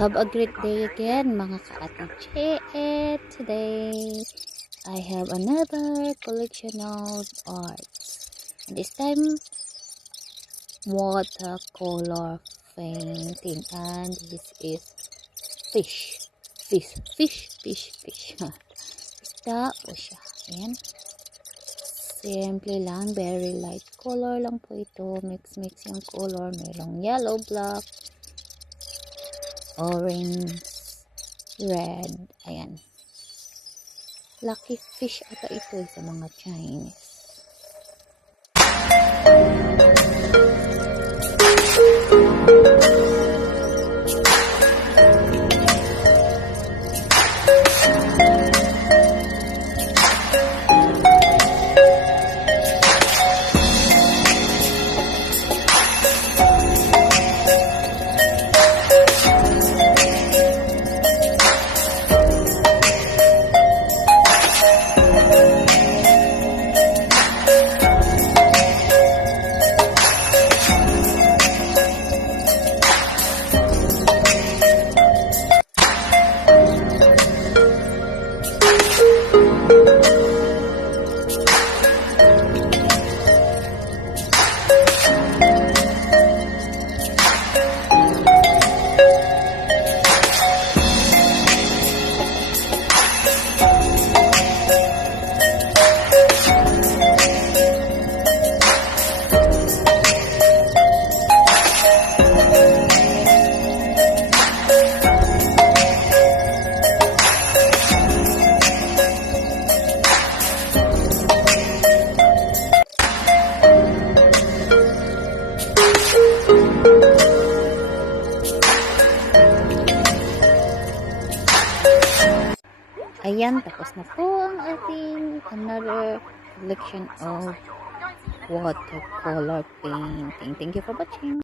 Have a great day again mga ka-ate. Today I have another collection of arts. And this time watercolor painting, and this is fish. Isda po siya. Ayan. Simple lang, very light color lang po ito. Mix yung color. Mayroong yellow, black, orange, red. Ayan. Lucky fish ata ito sa mga Chinese. Ayan, tapos na po ang ating another collection of watercolor painting. Thank you for watching.